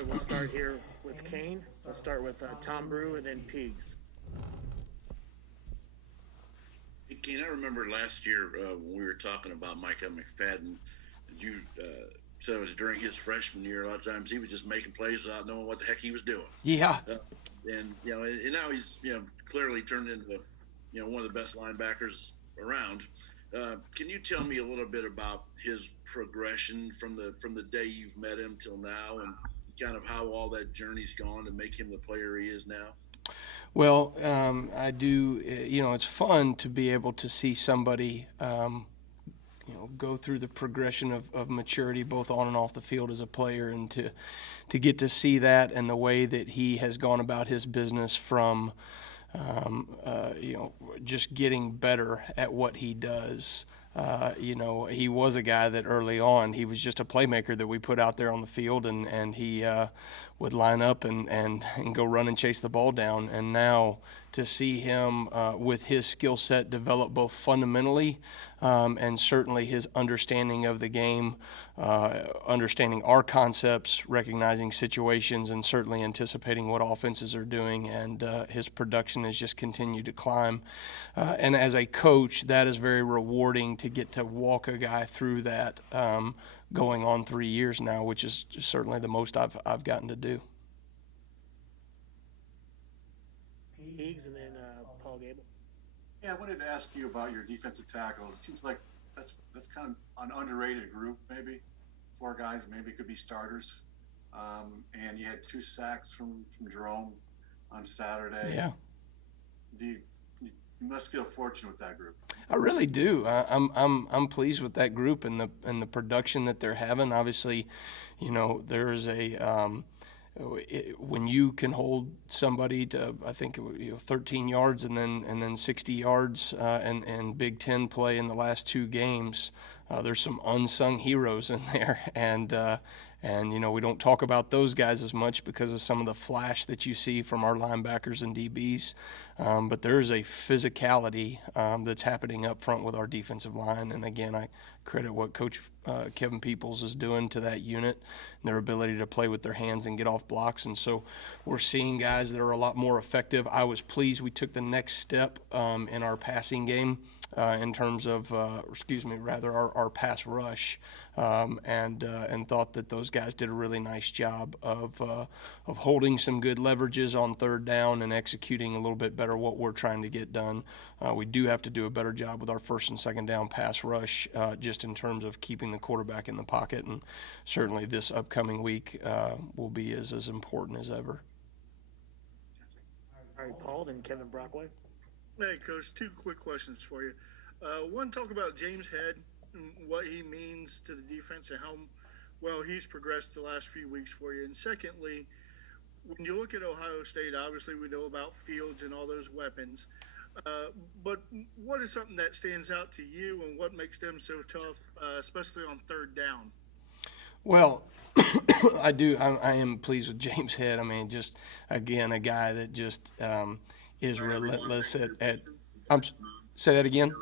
right, we'll start here with Kane. We'll start with Tom Brew and then Pigs. Hey, Kane, I remember last year when we were talking about Micah McFadden, you said during his freshman year, a lot of times he was just making plays without knowing what the heck he was doing. Yeah. And and now he's clearly turned into one of the best linebackers around. Can you tell me a little bit about his progression from the day you've met him till now, and kind of how all that journey's gone to make him the player he is now? Well, I do. It's fun to be able to see somebody, go through the progression of maturity, both on and off the field as a player, and to get to see that and the way that he has gone about his business from, just getting better at what he does. He was a guy that early on, he was just a playmaker that we put out there on the field, and he would line up and go run and chase the ball down. And now to see him with his skill set develop both fundamentally and certainly his understanding of the game, understanding our concepts, recognizing situations, and certainly anticipating what offenses are doing. And his production has just continued to climb. And as a coach, that is very rewarding to get to walk a guy through that going on 3 years now, which is certainly the most I've gotten to do. Pigs and then Paul Gable. Yeah, I wanted to ask you about your defensive tackles. It seems like that's kind of an underrated group, maybe. 4 guys maybe could be starters. And you had 2 sacks from Jerome on Saturday. Yeah. You must feel fortunate with that group. I really do. I'm pleased with that group and the production that they're having. Obviously, there's when you can hold somebody to, I think, 13 yards and then 60 yards and Big Ten play in the last 2 games. There's some unsung heroes in there, and we don't talk about those guys as much because of some of the flash that you see from our linebackers and DBs. But there is a physicality that's happening up front with our defensive line. And again, I credit what Coach Kevin Peoples is doing to that unit and their ability to play with their hands and get off blocks. And so we're seeing guys that are a lot more effective. I was pleased we took the next step in our passing game in terms of, our pass rush, and thought that those guys did a really nice job of holding some good leverages on third down and executing a little bit better what we're trying to get done. We do have to do a better job with our first and second down pass rush, just in terms of keeping the quarterback in the pocket, and certainly this upcoming week will be as important as ever. All right, Paul, then Kevin Brockway. Hey, Coach, 2 quick questions for you. One, talk about James Head and what he means to the defense and how well he's progressed the last few weeks for you. And secondly, when you look at Ohio State, obviously we know about Fields and all those weapons. But what is something that stands out to you and what makes them so tough, especially on third down? Well, I do. I am pleased with James Head. I mean, just, again, a guy that just is relentless at say that again?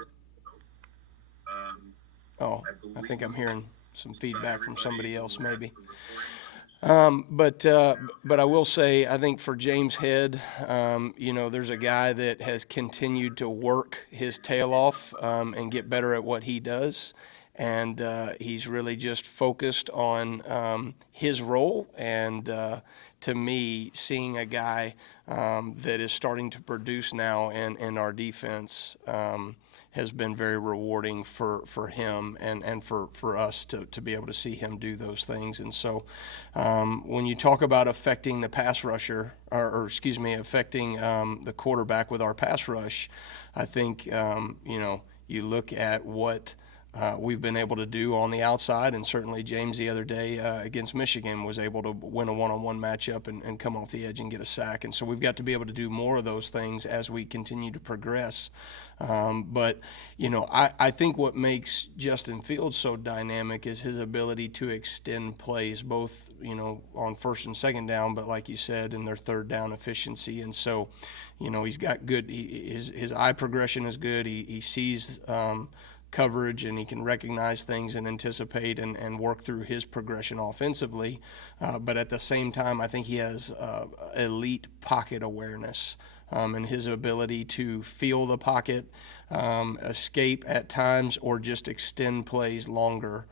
Oh, I think I'm hearing some feedback from somebody else maybe. But I will say, I think for James Head, there's a guy that has continued to work his tail off and get better at what he does. And he's really just focused on his role. And to me, seeing a guy that is starting to produce now in our defense has been very rewarding for him and for us to be able to see him do those things. And so when you talk about affecting the pass rusher, affecting the quarterback with our pass rush, I think, you look at what we've been able to do on the outside, and certainly James the other day against Michigan was able to win a one-on-one matchup and come off the edge and get a sack. And so we've got to be able to do more of those things as we continue to progress. But I think what makes Justin Fields so dynamic is his ability to extend plays, both on first and second down, but like you said, in their third down efficiency. And so, he's got good. His eye progression is good. He sees coverage, and he can recognize things and anticipate and work through his progression offensively. But at the same time, I think he has elite pocket awareness and his ability to feel the pocket, escape at times, or just extend plays longer.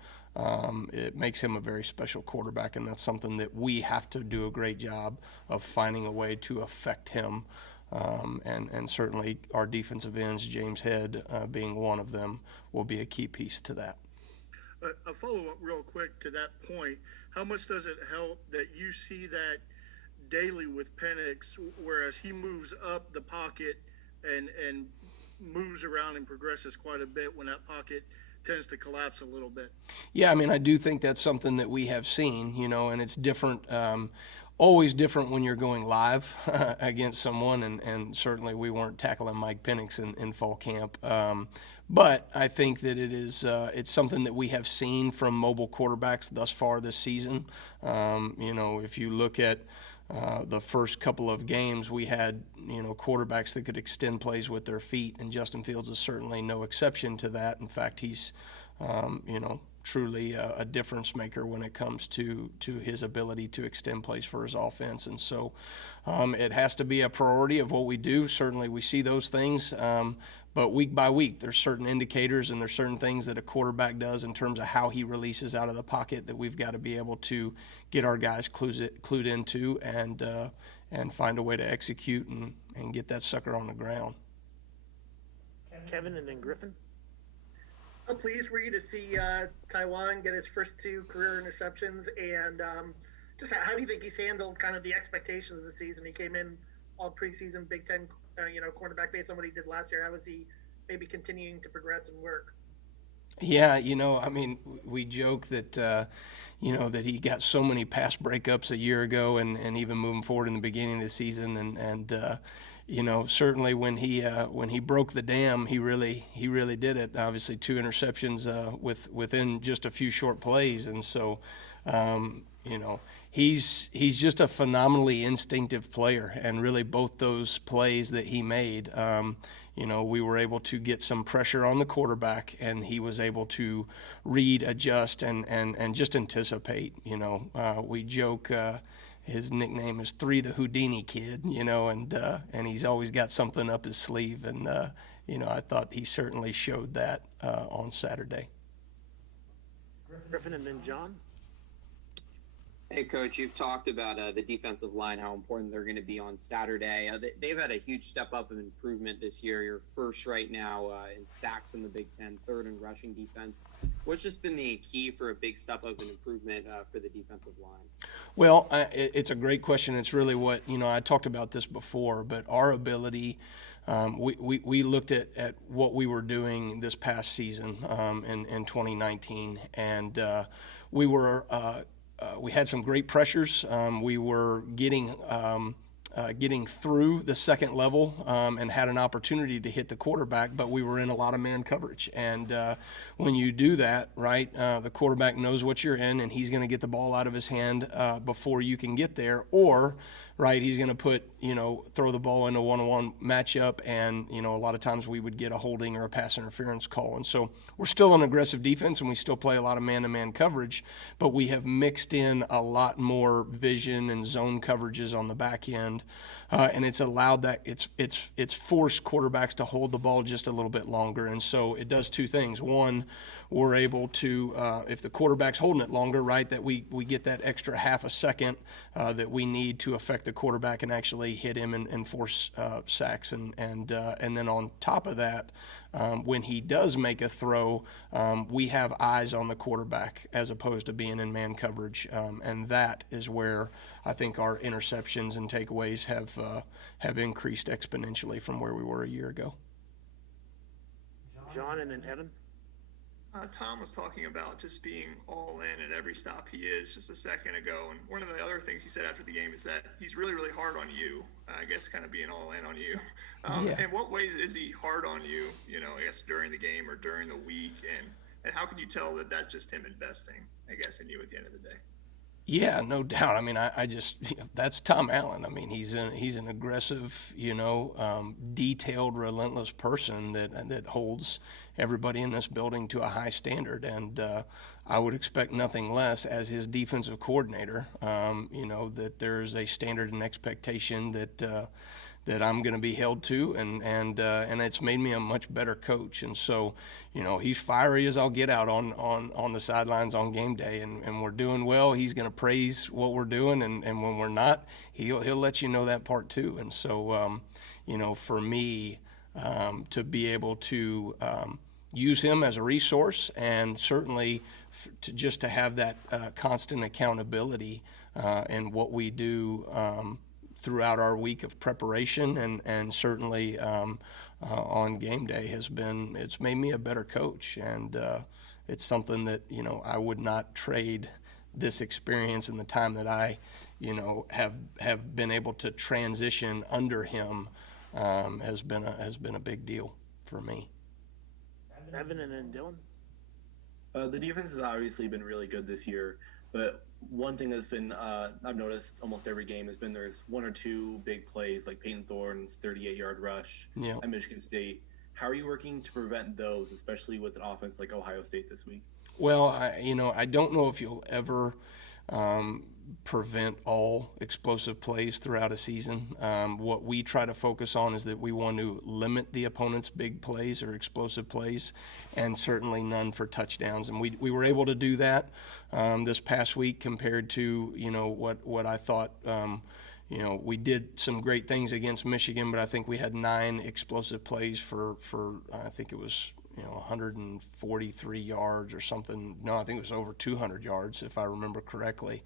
It makes him a very special quarterback, and that's something that we have to do a great job of finding a way to affect him. And certainly our defensive ends, James Head being one of them, will be a key piece to that. A follow-up real quick to that point. How much does it help that you see that daily with Penix, whereas he moves up the pocket and moves around and progresses quite a bit when that pocket tends to collapse a little bit? Yeah, I mean, I do think that's something that we have seen, and it's different, always different when you're going live against someone, and certainly we weren't tackling Mike Penix in fall camp. But I think that it's something that we have seen from mobile quarterbacks thus far this season. If you look at the first couple of games, we had quarterbacks that could extend plays with their feet, and Justin Fields is certainly no exception to that. In fact, he's truly a difference maker when it comes to his ability to extend plays for his offense. And so it has to be a priority of what we do. Certainly we see those things, but week by week there's certain indicators and there's certain things that a quarterback does in terms of how he releases out of the pocket that we've got to be able to get our guys clued into and find a way to execute and get that sucker on the ground. Kevin and then Griffin. How pleased were you to see Taiwan get his first 2 career interceptions? And just how do you think he's handled kind of the expectations this season? He came in all preseason Big Ten, quarterback based on what he did last year. How is he maybe continuing to progress and work? Yeah, I mean, we joke that, that he got so many pass breakups a year ago and even moving forward in the beginning of the season. And certainly when he broke the dam, he really did it. Obviously 2 interceptions within just a few short plays. And so, he's just a phenomenally instinctive player, and really both those plays that he made, we were able to get some pressure on the quarterback, and he was able to read, adjust, and just anticipate. We joke his nickname is 3 the Houdini Kid, and he's always got something up his sleeve, and I thought he certainly showed that on Saturday. Griffin and then John. Hey, Coach, you've talked about the defensive line, how important they're going to be on Saturday. They've had a huge step up of improvement this year. You're first right now in sacks in the Big Ten, third in rushing defense. What's just been the key for a big step up in improvement for the defensive line? Well, it's a great question. It's really what, I talked about this before, but our ability, we looked at what we were doing this past season in 2019, and we had some great pressures. We were getting through the second level and had an opportunity to hit the quarterback, but we were in a lot of man coverage. And when you do that, right, the quarterback knows what you're in, and he's going to get the ball out of his hand before you can get there, or right, he's going to throw the ball in a one-on-one matchup, and, a lot of times we would get a holding or a pass interference call. And so we're still an aggressive defense, and we still play a lot of man-to-man coverage, but we have mixed in a lot more vision and zone coverages on the back end, and it's allowed that it's forced quarterbacks to hold the ball just a little bit longer. And so it does 2 things. One, we're able to, if the quarterback's holding it longer, right, that we get that extra half a second that we need to affect the quarterback and actually hit him and force sacks. And then on top of that, when he does make a throw, we have eyes on the quarterback as opposed to being in man coverage. And that is where I think our interceptions and takeaways have increased exponentially from where we were a year ago. John and then Evan. Tom was talking about just being all in at every stop he is just a second ago. And one of the other things he said after the game is that he's really, really hard on you, I guess, kind of being all in on you. Yeah. In what ways is he hard on you, I guess, during the game or during the week? And how can you tell that that's just him investing, I guess, in you at the end of the day? Yeah, no doubt. I mean, I just that's Tom Allen. I mean, he's an aggressive, detailed, relentless person that holds everybody in this building to a high standard, and I would expect nothing less as his defensive coordinator. That there's a standard and expectation that I'm going to be held to, and it's made me a much better coach. And so, he's fiery as I'll get out on the sidelines on game day, and we're doing well. He's going to praise what we're doing, and when we're not, he'll let you know that part too. And so, for me, to be able to use him as a resource, and certainly to have that constant accountability in what we do. Throughout our week of preparation and certainly on game day it's made me a better coach, and it's something that I would not trade this experience and the time that I have been able to transition under him has been a big deal for me. Evan and then Dylan. The defense has obviously been really good this year, but one thing that's been I've noticed almost every game has been there's one or two big plays like Peyton Thorne's 38-yard rush at Michigan State. How are you working to prevent those, especially with an offense like Ohio State this week? Well, I don't know if you'll ever prevent all explosive plays throughout a season. What we try to focus on is that we want to limit the opponent's big plays or explosive plays, and certainly none for touchdowns. And we were able to do that this past week compared to what I thought. We did some great things against Michigan, but I think we had 9 explosive plays for I think it was 143 yards or something. No, I think it was over 200 yards if I remember correctly.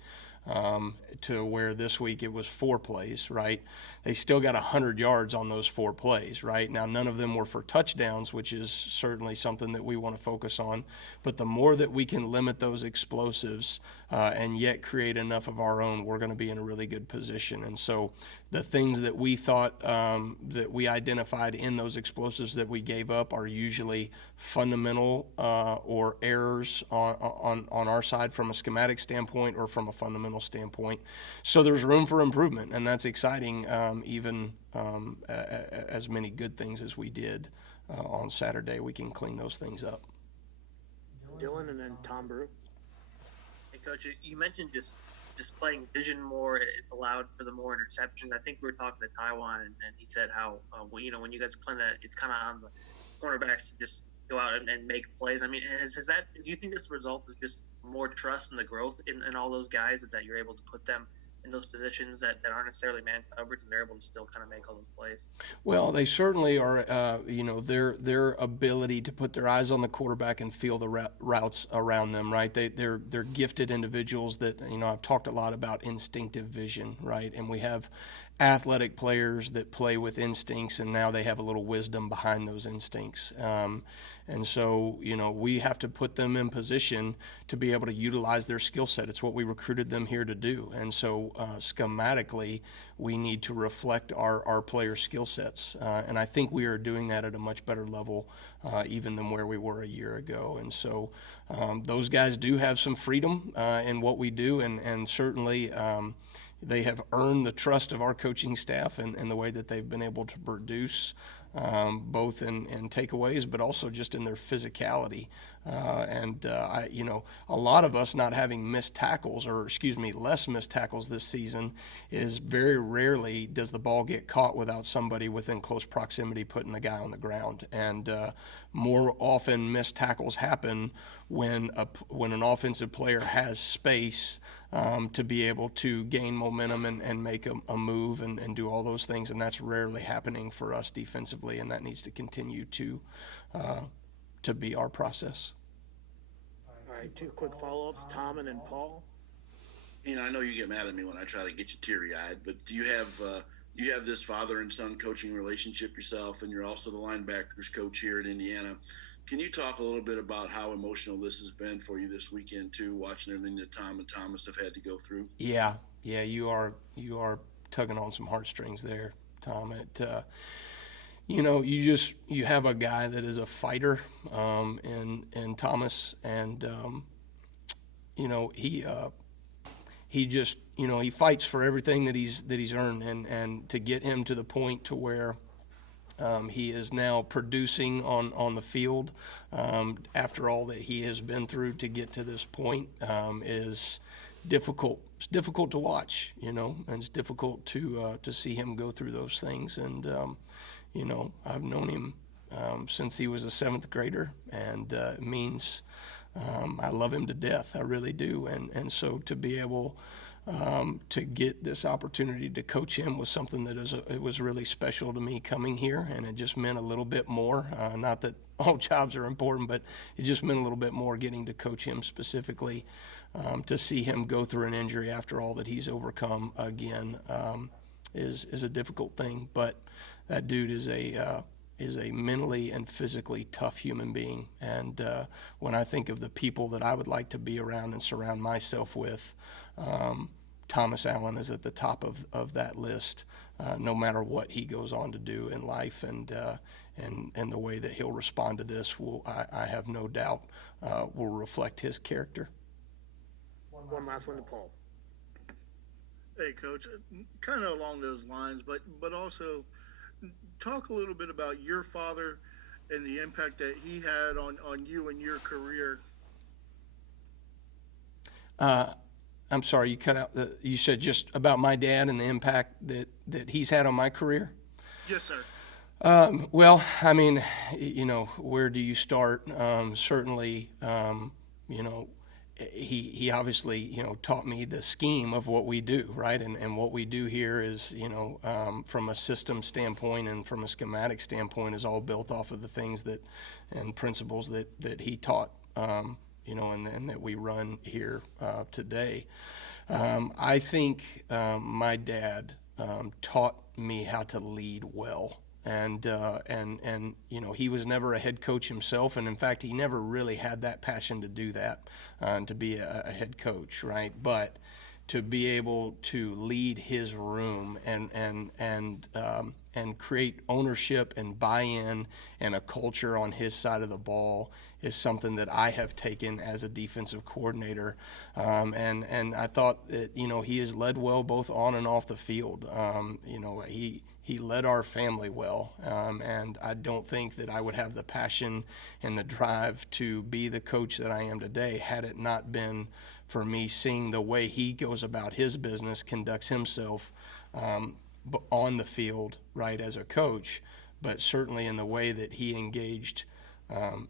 To where this week it was 4 plays, right? They still got 100 yards on those 4 plays, right? Now, none of them were for touchdowns, which is certainly something that we want to focus on. But the more that we can limit those explosives and yet create enough of our own, we're going to be in a really good position. And so the things that we thought that we identified in those explosives that we gave up are usually fundamental or errors on our side from a schematic standpoint or from a fundamental standpoint. So there's room for improvement, and that's exciting, even as many good things as we did on Saturday. We can clean those things up. Dylan and then Tom Brew. Hey, Coach, you mentioned just displaying vision more. It's allowed for the more interceptions. I think we were talking to Taiwan, and he said how, when you guys are playing that, it's kind of on the cornerbacks to just go out and make plays. I mean, do you think this result is just more trust in the growth in all those guys, that you're able to put them in those positions that aren't necessarily man coverage, and they're able to still kind of make all those plays? Well, they certainly are. Their ability to put their eyes on the quarterback and feel the routes around them, right? They're gifted individuals that I've talked a lot about instinctive vision, right? And we have athletic players that play with instincts, and now they have a little wisdom behind those instincts. And so, we have to put them in position to be able to utilize their skill set. It's what we recruited them here to do. And so, schematically, we need to reflect our player skill sets. And I think we are doing that at a much better level even than where we were a year ago. And so those guys do have some freedom in what we do, and certainly they have earned the trust of our coaching staff and the way that they've been able to produce both in takeaways, but also just in their physicality. A lot of us not having less missed tackles this season is very rarely does the ball get caught without somebody within close proximity putting the guy on the ground. And more often missed tackles happen when an offensive player has space to be able to gain momentum and make a move and do all those things, and that's rarely happening for us defensively, and that needs to continue to be our process. All right, 2 quick follow-ups, Tom and then Paul. I know you get mad at me when I try to get you teary-eyed, but do you have this father and son coaching relationship yourself, and you're also the linebackers coach here at Indiana. Can you talk a little bit about how emotional this has been for you this weekend too, watching everything that Tom and Thomas have had to go through? Yeah, you are tugging on some heartstrings there, Tom. You have a guy that is a fighter in Thomas, and he just, he fights for everything that he's earned, and to get him to the point to where he is now producing on the field after all that he has been through to get to this point is difficult. It's difficult to watch, and it's difficult to see him go through those things. And I've known him since he was a 7th grader, and it means I love him to death. I really do. And so to be able to get this opportunity to coach him was something that it was really special to me coming here, and it just meant a little bit more. Not that all jobs are important, but it just meant a little bit more getting to coach him specifically. To see him go through an injury after all that he's overcome again is a difficult thing. But that dude is a mentally and physically tough human being. And when I think of the people that I would like to be around and surround myself with, Thomas Allen is at the top of that list, no matter what he goes on to do in life. And the way that he'll respond to this I have no doubt will reflect his character. One last one to Paul. Hey, Coach, kind of along those lines, but also talk a little bit about your father and the impact that he had on you and your career. I'm sorry, you cut out. You said just about my dad and the impact that he's had on my career? Yes, sir. Well, I mean, where do you start? Certainly, he obviously, taught me the scheme of what we do, right? And what we do here is, from a system standpoint and from a schematic standpoint is all built off of the things and principles that he taught, and that we run here today. I think my dad taught me how to lead well. And he was never a head coach himself, and in fact he never really had that passion to do that, to be a head coach, right? But to be able to lead his room and create ownership and buy-in and a culture on his side of the ball is something that I have taken as a defensive coordinator, and I thought that he has led well both on and off the field. He led our family well, and I don't think that I would have the passion and the drive to be the coach that I am today had it not been for me seeing the way he goes about his business, conducts himself on the field, right, as a coach, but certainly in the way that he engaged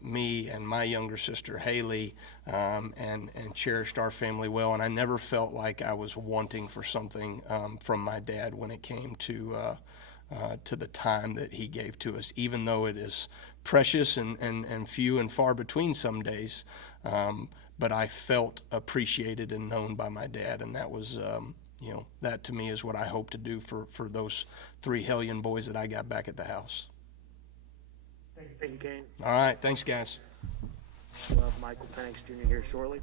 me and my younger sister Haley, and cherished our family well. And I never felt like I was wanting for something from my dad when it came to the time that he gave to us, even though it is precious and few and far between some days. But I felt appreciated and known by my dad, and that was, that to me is what I hope to do for those 3 hellion boys that I got back at the house. Thank you, Kane. All right, thanks, guys. We'll have Michael Penix Jr. here shortly.